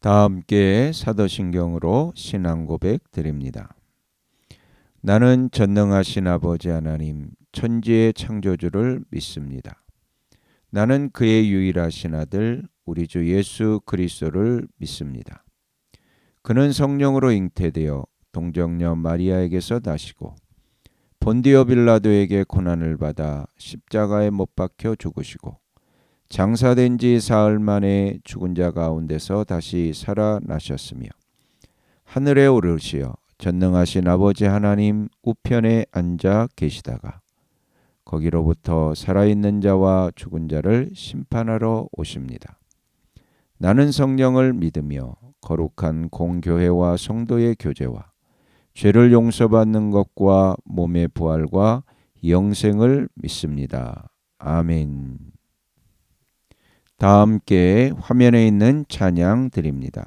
다 함께 사도신경으로 신앙 고백 드립니다. 나는 전능하신 아버지 하나님 천지의 창조주를 믿습니다. 나는 그의 유일하신 아들 우리 주 예수 그리스도를 믿습니다. 그는 성령으로 잉태되어 동정녀 마리아에게서 나시고 본디오 빌라도에게 고난을 받아 십자가에 못 박혀 죽으시고 장사된 지 사흘 만에 죽은 자 가운데서 다시 살아나셨으며 하늘에 오르시어 전능하신 아버지 하나님 우편에 앉아 계시다가 거기로부터 살아있는 자와 죽은 자를 심판하러 오십니다. 나는 성령을 믿으며 거룩한 공교회와 성도의 교제와 죄를 용서받는 것과 몸의 부활과 영생을 믿습니다. 아멘. 다 함께 화면에 있는 찬양 드립니다.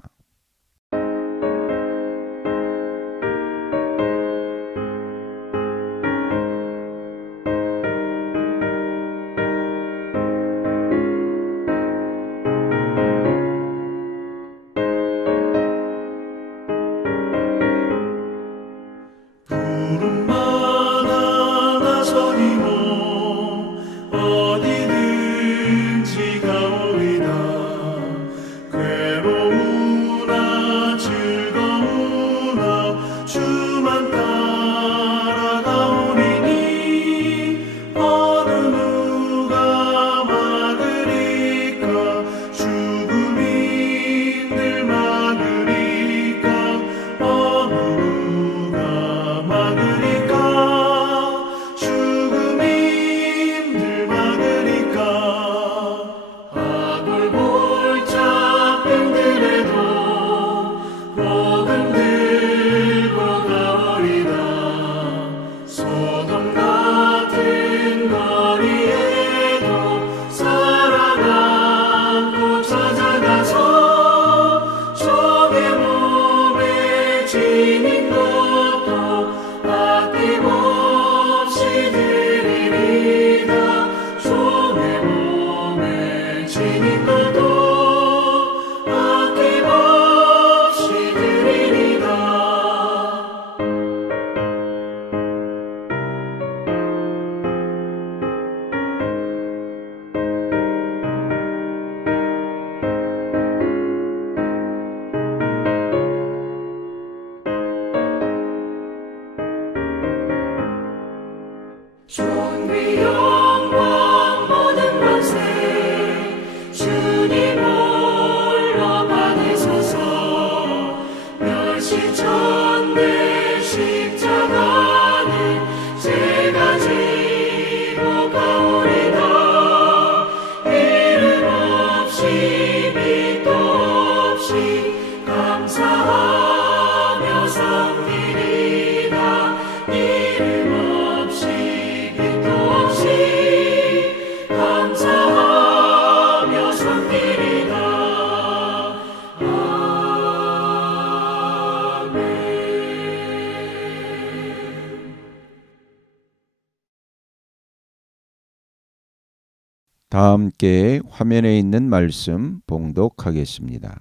다 함께 화면에 있는 말씀 봉독하겠습니다.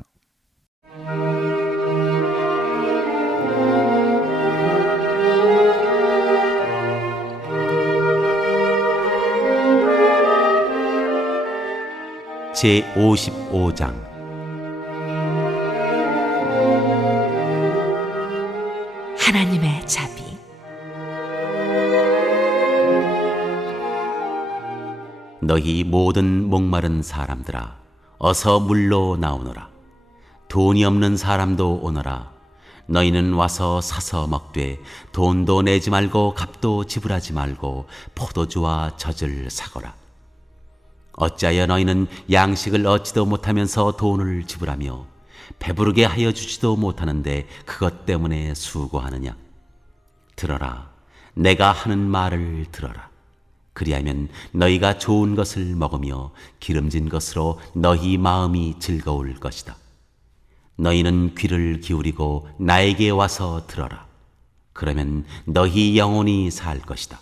제55장 하나님의 자비. 너희 모든 목마른 사람들아 어서 물로 나오너라. 돈이 없는 사람도 오너라. 너희는 와서 사서 먹되 돈도 내지 말고 값도 지불하지 말고 포도주와 젖을 사거라. 어찌하여 너희는 양식을 얻지도 못하면서 돈을 지불하며 배부르게 하여 주지도 못하는데 그것 때문에 수고하느냐? 들어라, 내가 하는 말을 들어라. 그리하면 너희가 좋은 것을 먹으며 기름진 것으로 너희 마음이 즐거울 것이다. 너희는 귀를 기울이고 나에게 와서 들어라. 그러면 너희 영혼이 살 것이다.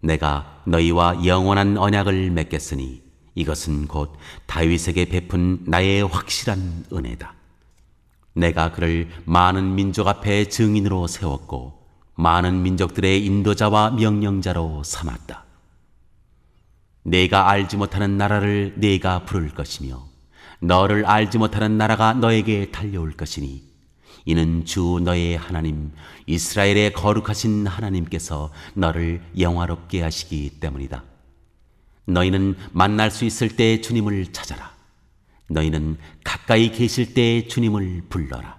내가 너희와 영원한 언약을 맺겠으니 이것은 곧 다윗에게 베푼 나의 확실한 은혜다. 내가 그를 많은 민족 앞에 증인으로 세웠고 많은 민족들의 인도자와 명령자로 삼았다. 내가 알지 못하는 나라를 네가 부를 것이며 너를 알지 못하는 나라가 너에게 달려올 것이니 이는 주 너의 하나님 이스라엘의 거룩하신 하나님께서 너를 영화롭게 하시기 때문이다. 너희는 만날 수 있을 때 주님을 찾아라. 너희는 가까이 계실 때 주님을 불러라.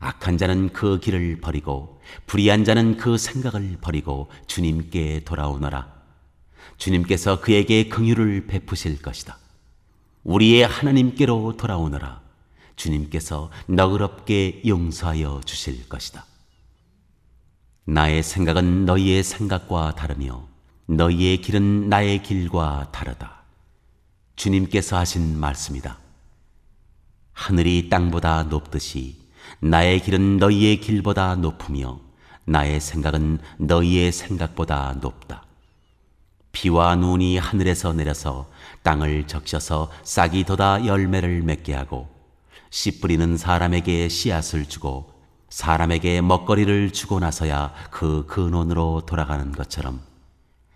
악한 자는 그 길을 버리고 불의한 자는 그 생각을 버리고 주님께 돌아오너라. 주님께서 그에게 긍휼을 베푸실 것이다. 우리의 하나님께로 돌아오너라. 주님께서 너그럽게 용서하여 주실 것이다. 나의 생각은 너희의 생각과 다르며 너희의 길은 나의 길과 다르다. 주님께서 하신 말씀이다. 하늘이 땅보다 높듯이 나의 길은 너희의 길보다 높으며 나의 생각은 너희의 생각보다 높다. 비와 눈이 하늘에서 내려서 땅을 적셔서 싹이 돋아 열매를 맺게 하고 씨 뿌리는 사람에게 씨앗을 주고 사람에게 먹거리를 주고 나서야 그 근원으로 돌아가는 것처럼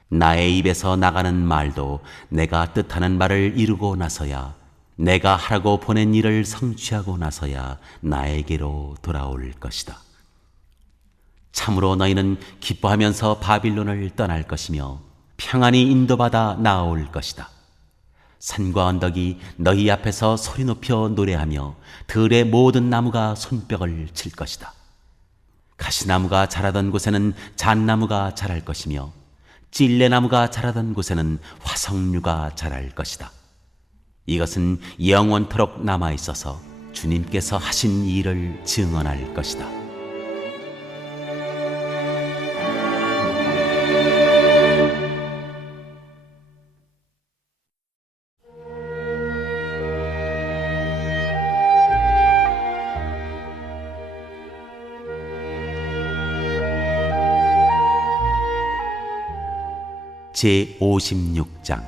나의 입에서 나가는 말도 내가 뜻하는 바를 이루고 나서야 내가 하라고 보낸 일을 성취하고 나서야 나에게로 돌아올 것이다. 참으로 너희는 기뻐하면서 바빌론을 떠날 것이며 평안히 인도받아 나아올 것이다. 산과 언덕이 너희 앞에서 소리 높여 노래하며 들의 모든 나무가 손뼉을 칠 것이다. 가시나무가 자라던 곳에는 잣나무가 자랄 것이며 찔레나무가 자라던 곳에는 화석류가 자랄 것이다. 이것은 영원토록 남아있어서 주님께서 하신 일을 증언할 것이다. 제56장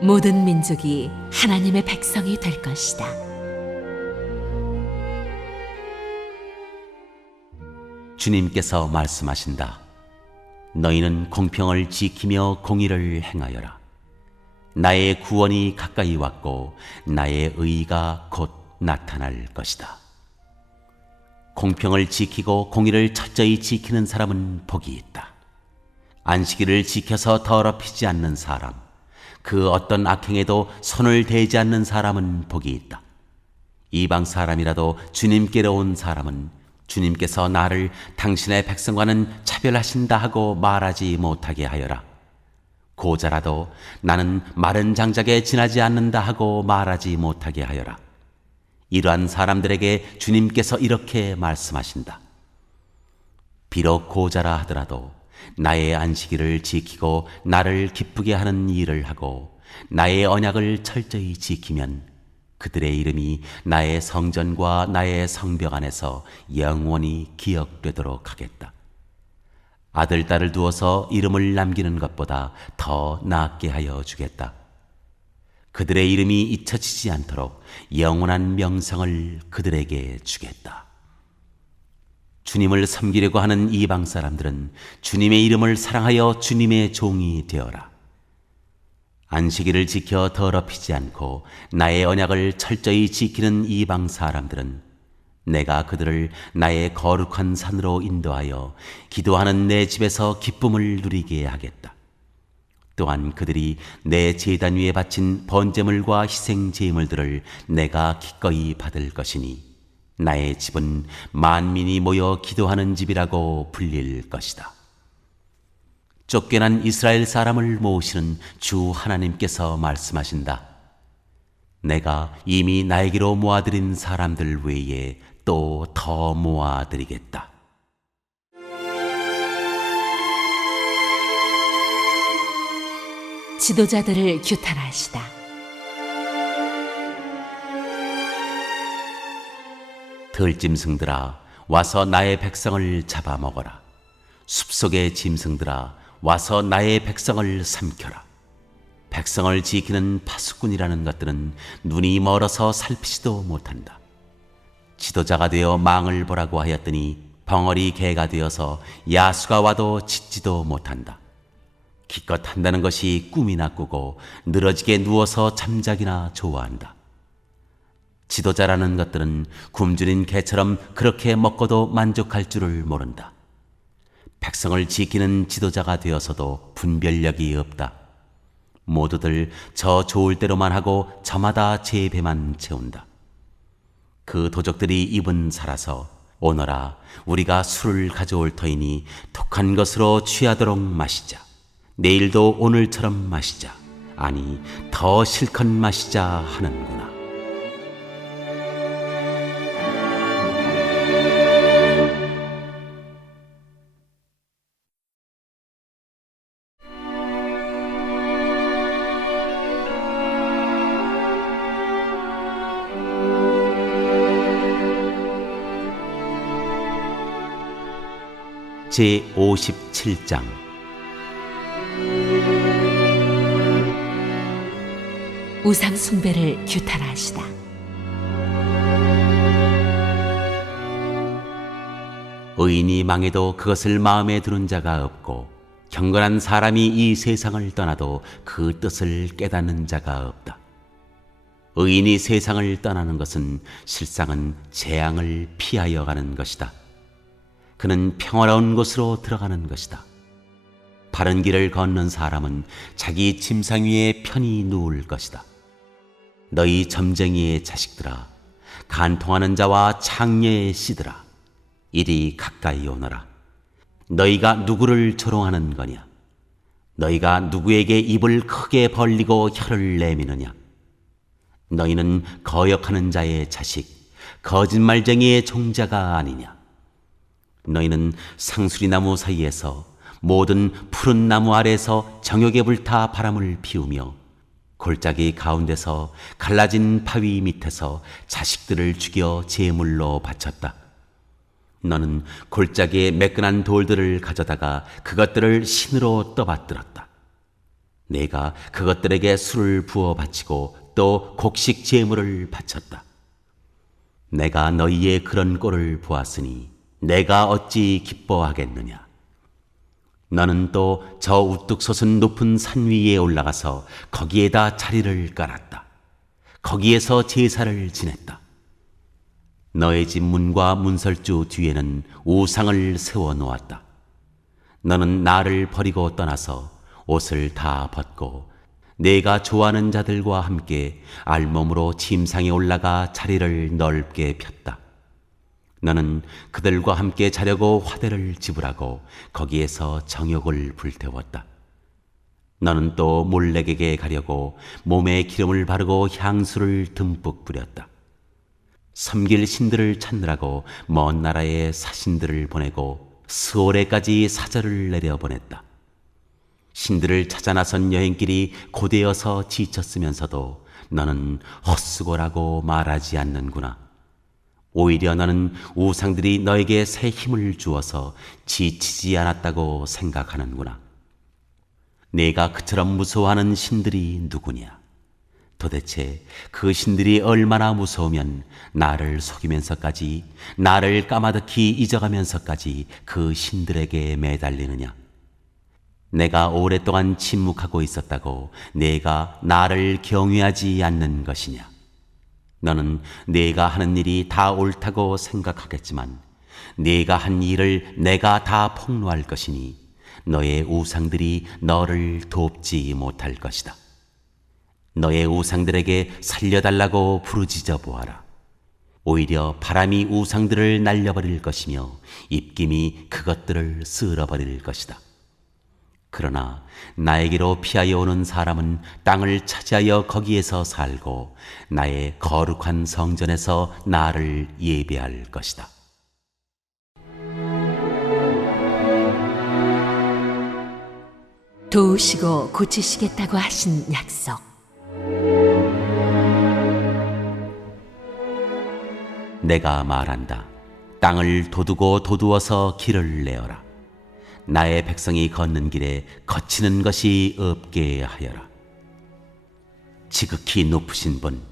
모든 민족이 하나님의 백성이 될 것이다. 주님께서 말씀하신다. 너희는 공평을 지키며 공의를 행하여라. 나의 구원이 가까이 왔고 나의 의가 곧 나타날 것이다. 공평을 지키고 공의를 철저히 지키는 사람은 복이 있다. 안식일을 지켜서 더럽히지 않는 사람, 그 어떤 악행에도 손을 대지 않는 사람은 복이 있다. 이방 사람이라도 주님께로 온 사람은 주님께서 나를 당신의 백성과는 차별하신다 하고 말하지 못하게 하여라. 고자라도 나는 마른 장작에 지나지 않는다 하고 말하지 못하게 하여라. 이러한 사람들에게 주님께서 이렇게 말씀하신다. 비록 고자라 하더라도 나의 안식일을 지키고 나를 기쁘게 하는 일을 하고 나의 언약을 철저히 지키면 그들의 이름이 나의 성전과 나의 성벽 안에서 영원히 기억되도록 하겠다. 아들, 딸을 두어서 이름을 남기는 것보다 더 낫게 하여 주겠다. 그들의 이름이 잊혀지지 않도록 영원한 명성을 그들에게 주겠다. 주님을 섬기려고 하는 이방 사람들은 주님의 이름을 사랑하여 주님의 종이 되어라. 안식일을 지켜 더럽히지 않고 나의 언약을 철저히 지키는 이방 사람들은 내가 그들을 나의 거룩한 산으로 인도하여 기도하는 내 집에서 기쁨을 누리게 하겠다. 또한 그들이 내 제단 위에 바친 번제물과 희생 제물들을 내가 기꺼이 받을 것이니 나의 집은 만민이 모여 기도하는 집이라고 불릴 것이다. 쫓겨난 이스라엘 사람을 모으시는 주 하나님께서 말씀하신다. 내가 이미 나에게로 모아들인 사람들 외에 또 더 모아드리겠다. 지도자들을 규탄하시다. 들짐승들아 와서 나의 백성을 잡아먹어라. 숲속의 짐승들아 와서 나의 백성을 삼켜라. 백성을 지키는 파수꾼이라는 것들은 눈이 멀어서 살피지도 못한다. 지도자가 되어 망을 보라고 하였더니 벙어리 개가 되어서 야수가 와도 짖지도 못한다. 기껏 한다는 것이 꿈이나 꾸고 늘어지게 누워서 잠자기나 좋아한다. 지도자라는 것들은 굶주린 개처럼 그렇게 먹고도 만족할 줄을 모른다. 백성을 지키는 지도자가 되어서도 분별력이 없다. 모두들 저 좋을 대로만 하고 저마다 제 배만 채운다. 그 도적들이 입은 살아서 오너라 우리가 술을 가져올 터이니 독한 것으로 취하도록 마시자. 내일도 오늘처럼 마시자. 아니 더 실컷 마시자 하는구나. 제 57장 우상 숭배를 규탄하시다. 의인이 망해도 그것을 마음에 두는 자가 없고 경건한 사람이 이 세상을 떠나도 그 뜻을 깨닫는 자가 없다. 의인이 세상을 떠나는 것은 실상은 재앙을 피하여 가는 것이다. 그는 평화로운 곳으로 들어가는 것이다. 바른 길을 걷는 사람은 자기 침상 위에 편히 누울 것이다. 너희 점쟁이의 자식들아, 간통하는 자와 창녀의 씨들아, 이리 가까이 오너라. 너희가 누구를 조롱하는 거냐? 너희가 누구에게 입을 크게 벌리고 혀를 내미느냐? 너희는 거역하는 자의 자식, 거짓말쟁이의 종자가 아니냐? 너희는 상수리나무 사이에서 모든 푸른 나무 아래서 정욕에 불타 바람을 피우며 골짜기 가운데서 갈라진 바위 밑에서 자식들을 죽여 제물로 바쳤다. 너는 골짜기에 매끈한 돌들을 가져다가 그것들을 신으로 떠받들었다. 내가 그것들에게 술을 부어 바치고 또 곡식 제물을 바쳤다. 내가 너희의 그런 꼴을 보았으니 내가 어찌 기뻐하겠느냐. 너는 또 저 우뚝 솟은 높은 산 위에 올라가서 거기에다 자리를 깔았다. 거기에서 제사를 지냈다. 너의 집 문과 문설주 뒤에는 우상을 세워 놓았다. 너는 나를 버리고 떠나서 옷을 다 벗고 내가 좋아하는 자들과 함께 알몸으로 침상에 올라가 자리를 넓게 폈다. 너는 그들과 함께 자려고 화대를 지불하고 거기에서 정욕을 불태웠다. 너는 또 몰렉에게 가려고 몸에 기름을 바르고 향수를 듬뿍 뿌렸다. 섬길 신들을 찾느라고 먼 나라에 사신들을 보내고 스오레까지 사절을 내려보냈다. 신들을 찾아 나선 여행길이 고되어서 지쳤으면서도 너는 헛수고라고 말하지 않는구나. 오히려 너는 우상들이 너에게 새 힘을 주어서 지치지 않았다고 생각하는구나. 내가 그처럼 무서워하는 신들이 누구냐? 도대체 그 신들이 얼마나 무서우면 나를 속이면서까지, 나를 까마득히 잊어가면서까지 그 신들에게 매달리느냐? 내가 오랫동안 침묵하고 있었다고 내가 나를 경외하지 않는 것이냐? 너는 내가 하는 일이 다 옳다고 생각하겠지만 네가 한 일을 내가 다 폭로할 것이니 너의 우상들이 너를 돕지 못할 것이다. 너의 우상들에게 살려달라고 부르짖어 보아라. 오히려 바람이 우상들을 날려버릴 것이며 입김이 그것들을 쓸어버릴 것이다. 그러나 나에게로 피하여 오는 사람은 땅을 차지하여 거기에서 살고 나의 거룩한 성전에서 나를 예배할 것이다. 도우시고 고치시겠다고 하신 약속. 내가 말한다. 땅을 도두고 도두어서 길을 내어라. 나의 백성이 걷는 길에 거치는 것이 없게 하여라. 지극히 높으신 분,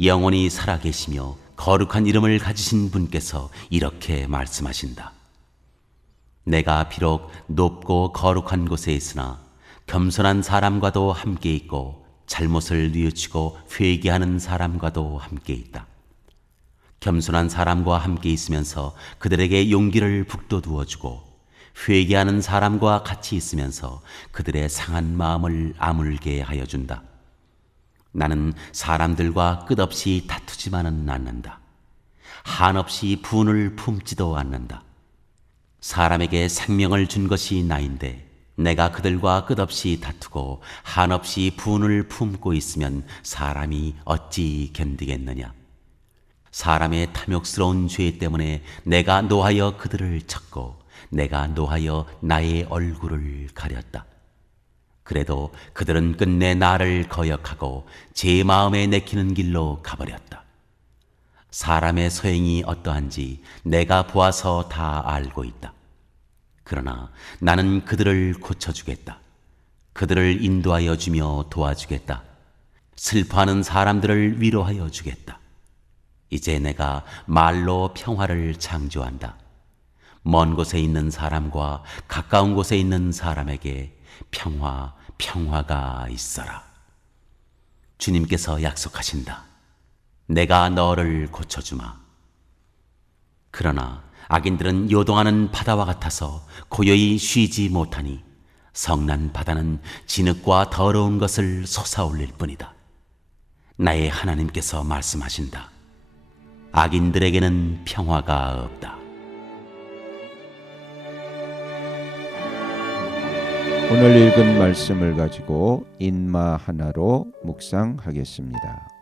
영원히 살아계시며 거룩한 이름을 가지신 분께서 이렇게 말씀하신다. 내가 비록 높고 거룩한 곳에 있으나 겸손한 사람과도 함께 있고 잘못을 뉘우치고 회개하는 사람과도 함께 있다. 겸손한 사람과 함께 있으면서 그들에게 용기를 북돋우어 주고 회개하는 사람과 같이 있으면서 그들의 상한 마음을 아물게 하여 준다. 나는 사람들과 끝없이 다투지만은 않는다. 한없이 분을 품지도 않는다. 사람에게 생명을 준 것이 나인데 내가 그들과 끝없이 다투고 한없이 분을 품고 있으면 사람이 어찌 견디겠느냐. 사람의 탐욕스러운 죄 때문에 내가 노하여 그들을 쳤고 내가 노하여 나의 얼굴을 가렸다. 그래도 그들은 끝내 나를 거역하고 제 마음에 내키는 길로 가버렸다. 사람의 소행이 어떠한지 내가 보아서 다 알고 있다. 그러나 나는 그들을 고쳐주겠다. 그들을 인도하여 주며 도와주겠다. 슬퍼하는 사람들을 위로하여 주겠다. 이제 내가 말로 평화를 창조한다. 먼 곳에 있는 사람과 가까운 곳에 있는 사람에게 평화가 있어라. 주님께서 약속하신다. 내가 너를 고쳐주마. 그러나 악인들은 요동하는 바다와 같아서 고요히 쉬지 못하니 성난 바다는 진흙과 더러운 것을 솟아올릴 뿐이다. 나의 하나님께서 말씀하신다. 악인들에게는 평화가 없다. 오늘 읽은 말씀을 가지고 인마 하나로 묵상하겠습니다.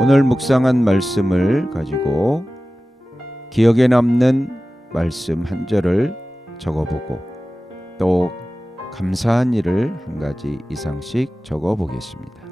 오늘 묵상한 말씀을 가지고 기억에 남는 말씀 한 절을 적어보고 또 감사한 일을 한 가지 이상씩 적어보겠습니다.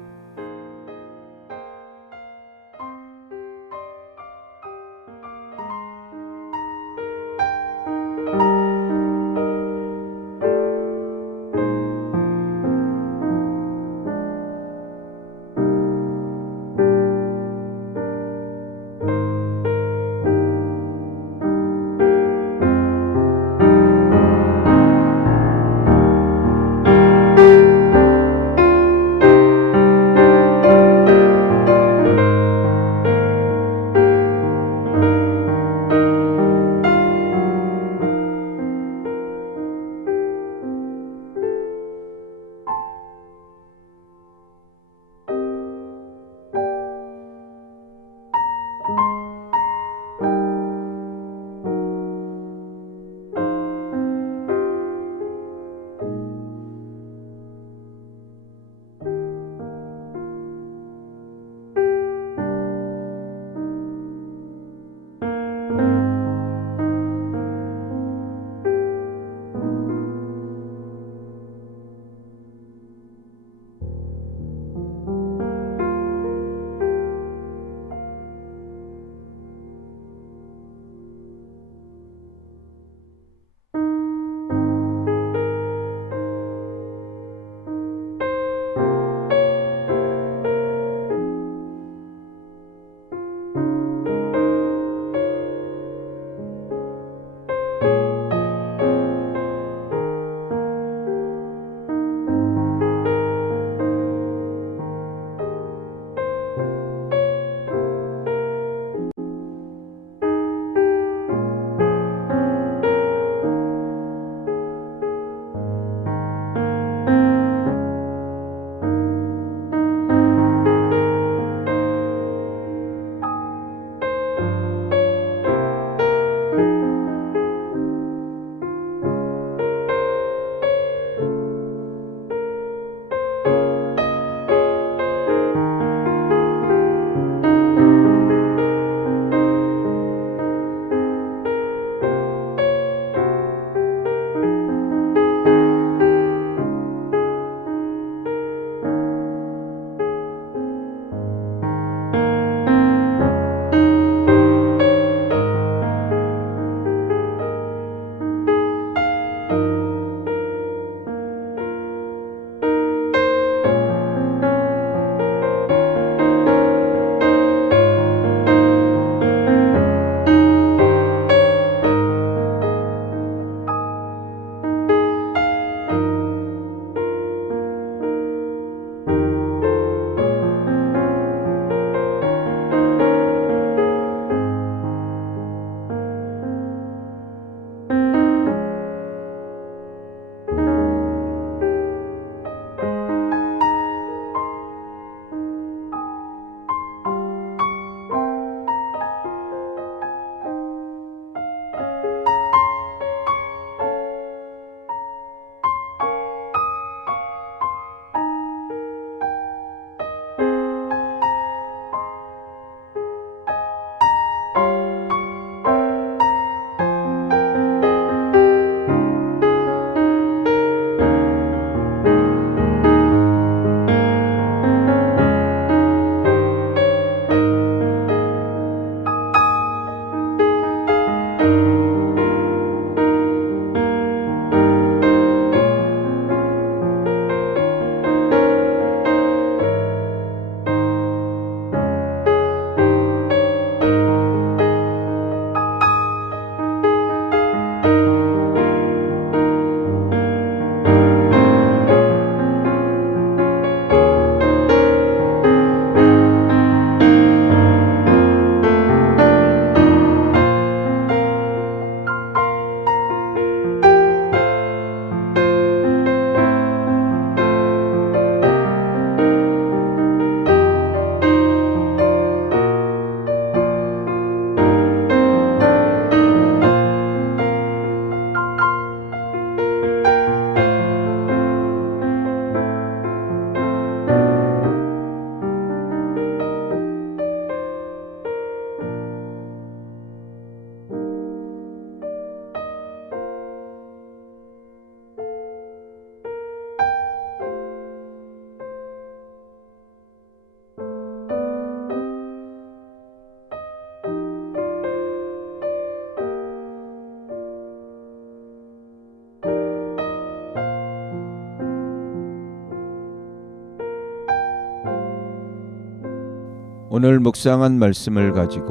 오늘 묵상한 말씀을 가지고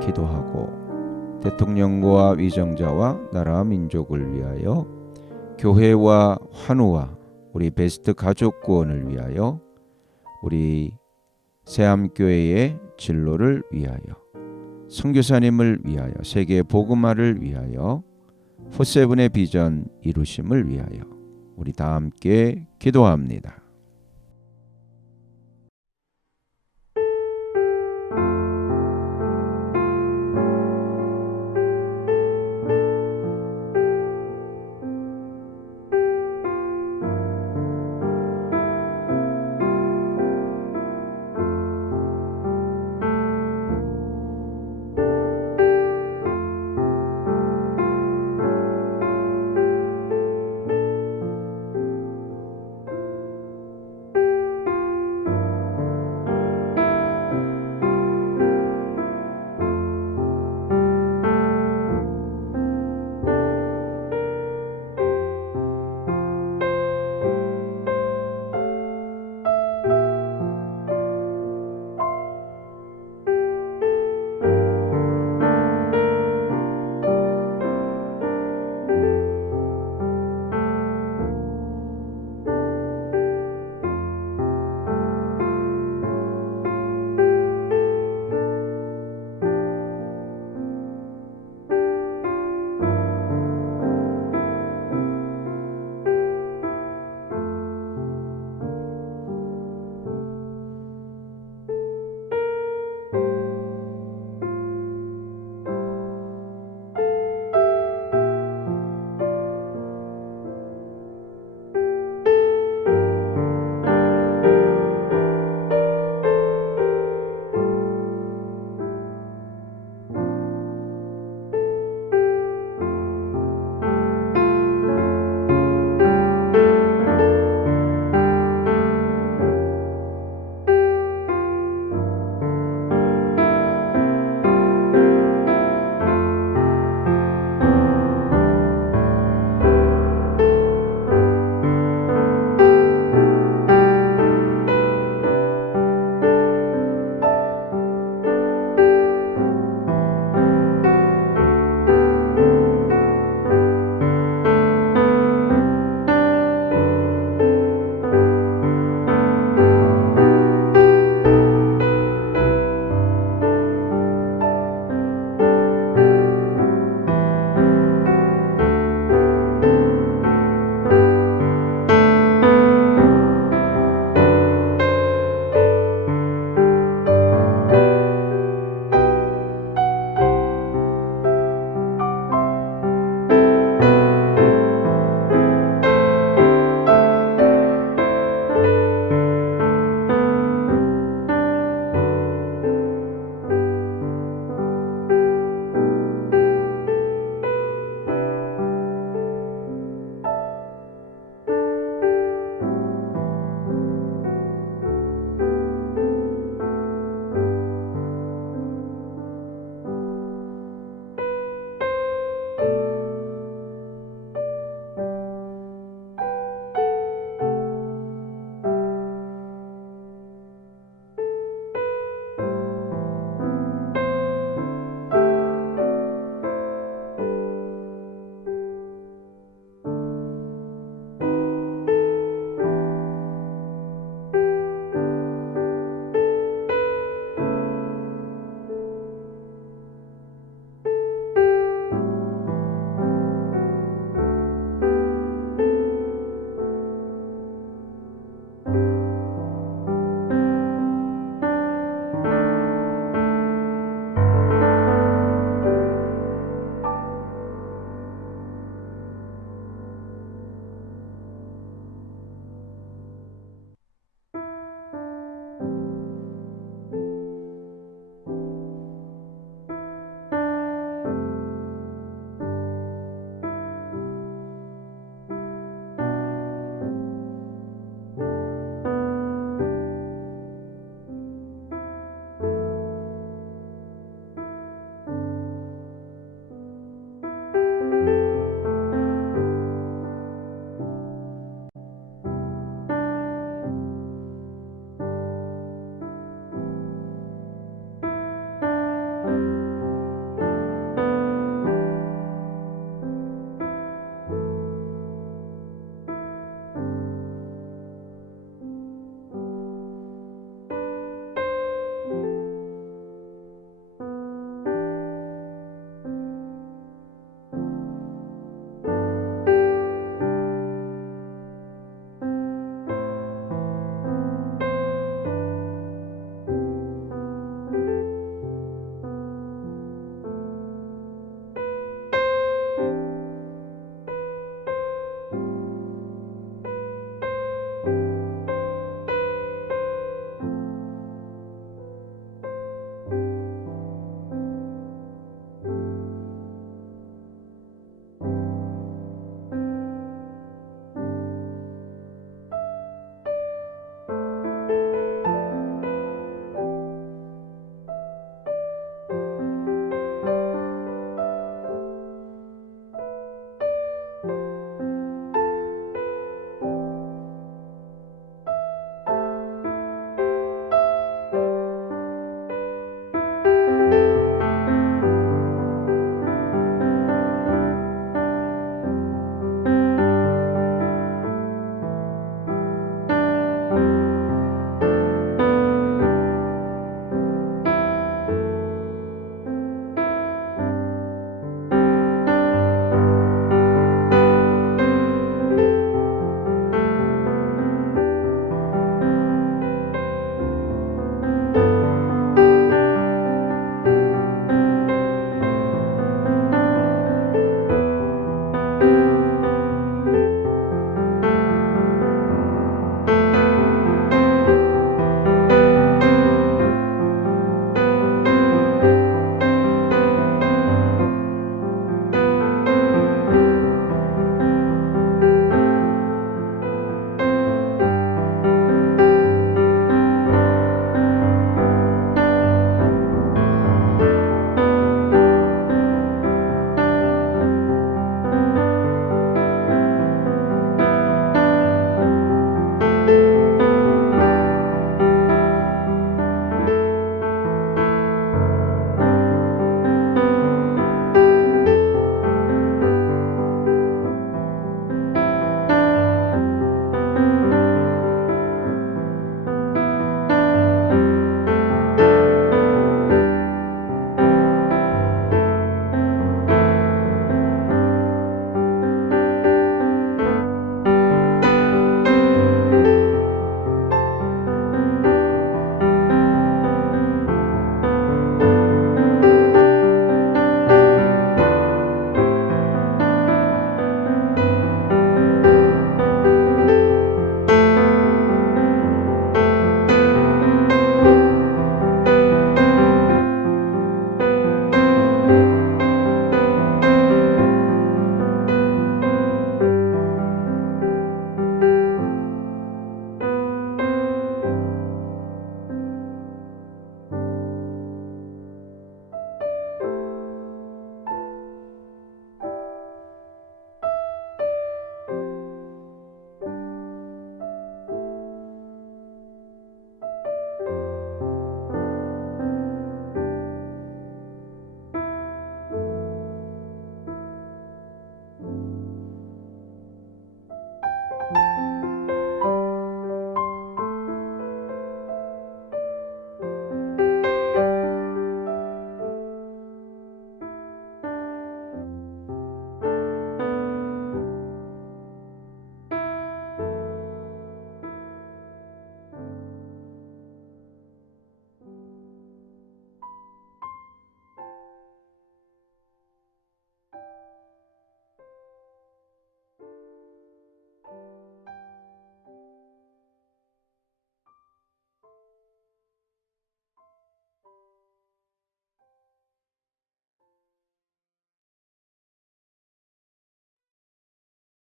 기도하고 대통령과 위정자와 나라 민족을 위하여 교회와 환우와 우리 베스트 가족 구원을 위하여 우리 새암교회의 진로를 위하여 선교사님을 위하여 세계 복음화를 위하여 포세븐의 비전 이루심을 위하여 우리 다 함께 기도합니다.